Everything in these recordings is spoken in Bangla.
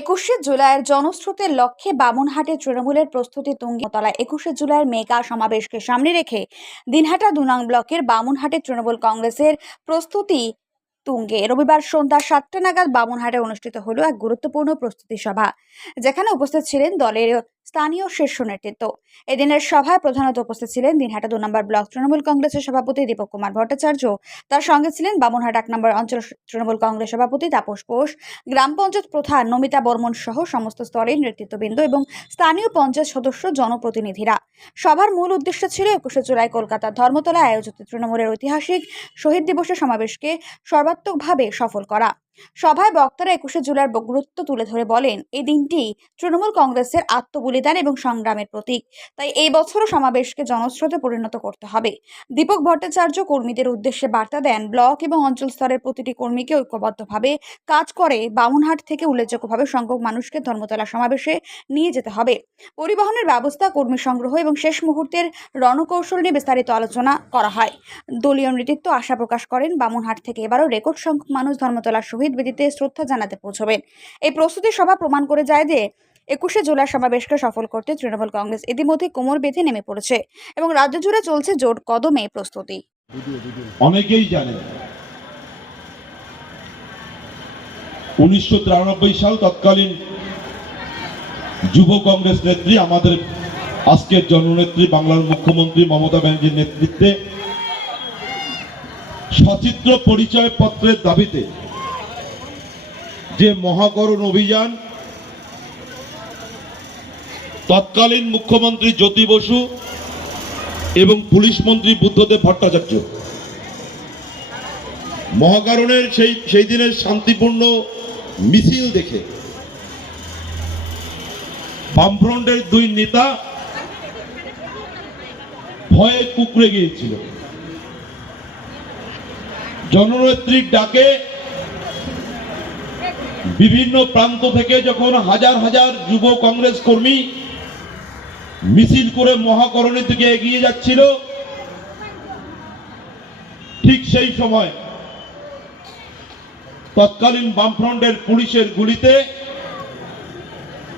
21শে জুলাইয়ের জনস্রোতের লক্ষ্যে বামুনহাটে তৃণমূলের প্রস্তুতি তুঙ্গতলায় 21শে জুলাইয়ের মেগা সমাবেশকে সামনে রেখে দিনহাটা 2 নং ব্লকের বামুনহাটে তৃণমূল কংগ্রেসের প্রস্তুতি তুঙ্গে রবিবার সন্ধ্যা 7টা নাগাদ বামুনহাটে অনুষ্ঠিত হলো এক গুরুত্বপূর্ণ প্রস্তুতি সভা, যেখানে উপস্থিত ছিলেন দলের স্থানীয় শীর্ষ নেতৃত্ব। এদিনের সভায় প্রধানত উপস্থিত ছিলেন দিনহাটা 2 নম্বর ব্লক তৃণমূল কংগ্রেসের সভাপতি দীপক কুমার ভট্টাচার্য, তার সঙ্গে ছিলেন বামুনহাট 1 নম্বর অঞ্চল তৃণমূল কংগ্রেস সভাপতি তাপস ঘোষ, গ্রাম পঞ্চায়েত প্রধান নমিতা বর্মন সহ সমস্ত স্তরের নেতৃত্ববৃন্দ এবং স্থানীয় পঞ্চায়েত সদস্য জনপ্রতিনিধিরা। সভার মূল উদ্দেশ্য ছিল 21শে জুলাই কলকাতার ধর্মতলায় আয়োজিত তৃণমূলের ঐতিহাসিক শহীদ দিবসের সমাবেশকে সর্বাত্মকভাবে সফল করা। সভায় বক্তারা 21শে জুলাইয়ের গুরুত্ব তুলে ধরে বলেন, এই দিনটি তৃণমূল কংগ্রেসের আত্মবলিদান এবং সংগ্রামের প্রতীক, তাই এই বছরও সমাবেশকে জনস্রোতে পরিণত করতে হবে। দীপক ভট্টাচার্য কর্মীদের উদ্দেশ্যে বার্তা দেন, ব্লক এবং অঞ্চল স্তরের প্রতিটি কর্মীকে ঐক্যবদ্ধভাবে কাজ করে বামুনহাট থেকে উল্লেখযোগ্যভাবে সংখ্যক মানুষকে ধর্মতলা সমাবেশে নিয়ে যেতে হবে। পরিবহনের ব্যবস্থা, কর্মী সংগ্রহ এবং শেষ মুহূর্তের রণকৌশল নিয়ে বিস্তারিত আলোচনা করা হয়। দলীয় নেতৃত্ব আশা প্রকাশ করেন, বামুনহাট থেকে এবারও রেকর্ড সংখ্যক মানুষ ধর্মতলা শহীদ বেদিতে শ্রদ্ধা জানাতে পৌঁছবেন। এই প্রস্তুতি সভা প্রমাণ করে যায় যে 21শে জুলাই সমাবেশকে সফল করতে তৃণমূল কংগ্রেস ইতিমধ্যে কোমর বেঁধে নেমে পড়েছে এবং রাজ্য জুড়ে চলছে জোর কদমে প্রস্তুতি। অনেকেই জানেন 1993 সাল তৎকালীন যুব কংগ্রেস নেত্রী, আমাদের আজকের জননেত্রী বাংলার মুখ্যমন্ত্রী মমতা ব্যানার্জির নেতৃত্বে সচিত্র পরিচয় পত্রের দাবিতে যে মহাকরণ অভিযান তৎকালীন মুখ্যমন্ত্রী জ্যোতি বসু এবং পুলিশ মন্ত্রী বুদ্ধদেব ভট্টাচার্য মহাকরণের সেই দিনের শান্তিপূর্ণ মিছিল দেখে বামফ্রন্টের দুই নেতা ভয়ে কুঁকড়ে গিয়েছিল। জননেত্রীর ডাকে বিভিন্ন প্রান্ত থেকে যখন হাজার হাজার যুব কংগ্রেস কর্মী মিছিল করে মহাকরণের দিকে এগিয়ে যাচ্ছিল, ঠিক সেই সময় তৎকালীন বামফ্রন্টের পুলিশের গুলিতে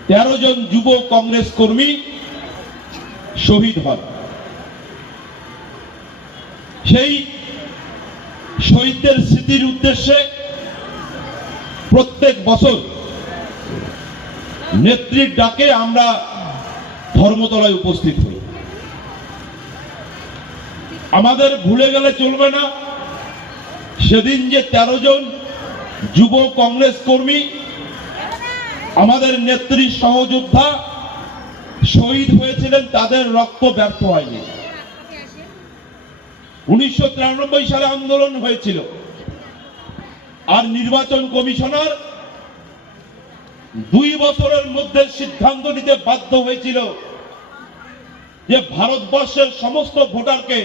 13 জন যুব কংগ্রেস কর্মী শহীদ হন। সেই শহীদদের স্মৃতির উদ্দেশ্যে প্রত্যেক বছর নেত্রীর ডাকে আমরা ধর্মতলায় উপস্থিত হই। আমাদের ভুলে গেলে চলবে না, সেদিন যে 13 জন যুব কংগ্রেস কর্মী আমাদের নেত্রীর সহযোদ্ধা শহীদ হয়েছিলেন, তাদের রক্ত ব্যর্থ হয়নি। 1993 সালে আন্দোলন হয়েছিল, আর নির্বাচন কমিশনার 2 বছরের মধ্যে সিদ্ধান্ত নিতে বাধ্য হয়েছিল যে ভারতবর্ষের সমস্ত ভোটারকে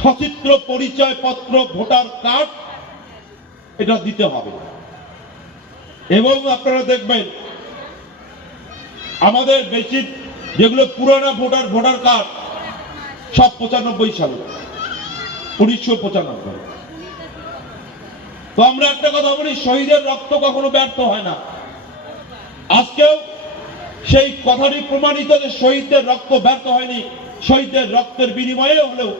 সচিত্র পরিচয় পত্র, ভোটার কার্ড এটা দিতে হবে। এবং আপনারা দেখবেন আমাদের বেশি যেগুলো পুরানো ভোটার কার্ড সব 95 সালে, 1995। তো আমরা একটা কথা বলি, শহীদের রক্ত কখনো ব্যর্থ হয় না। আজকেও সেই কথাটি প্রমাণিত যে শহীদদের রক্ত ব্যর্থ হয়নি। শহীদদের রক্তের বিনিময়ে হলেও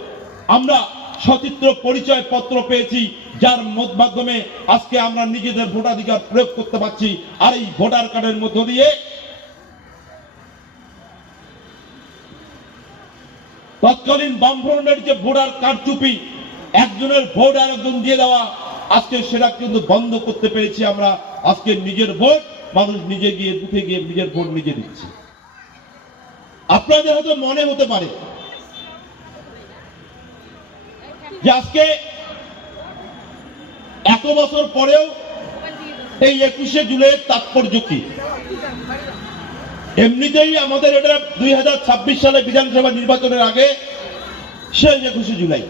আমরা সচিত্র পরিচয় পত্র পেয়েছি, যার মাধ্যমে আজকে আমরা নিজেদের ভোটাধিকার প্রয়োগ করতে পারছি। আর এই ভোটার কার্ডের মধ্য দিয়ে তৎকালীন বামফ্রন্টের যে ভোটার কারচুপি, একজনের ভোট আর একজন দিয়ে দেওয়া, আজকে সেটা কিন্তু বন্ধ করতে পেরেছি আমরা। আজকে নিজের ভোট মানুষ নিজে গিয়ে বুথে গিয়ে নিজের ভোট নিজে দিচ্ছে। আপনাদের হয়তো মনে হতে পারে যে আজকে এত বছর পরেও এই 21শে জুলাইয়ের তাৎপর্য কি? এমনিতেই আমাদের এটা 2026 সালে বিধানসভা নির্বাচনের আগে শেষ 21শে জুলাই।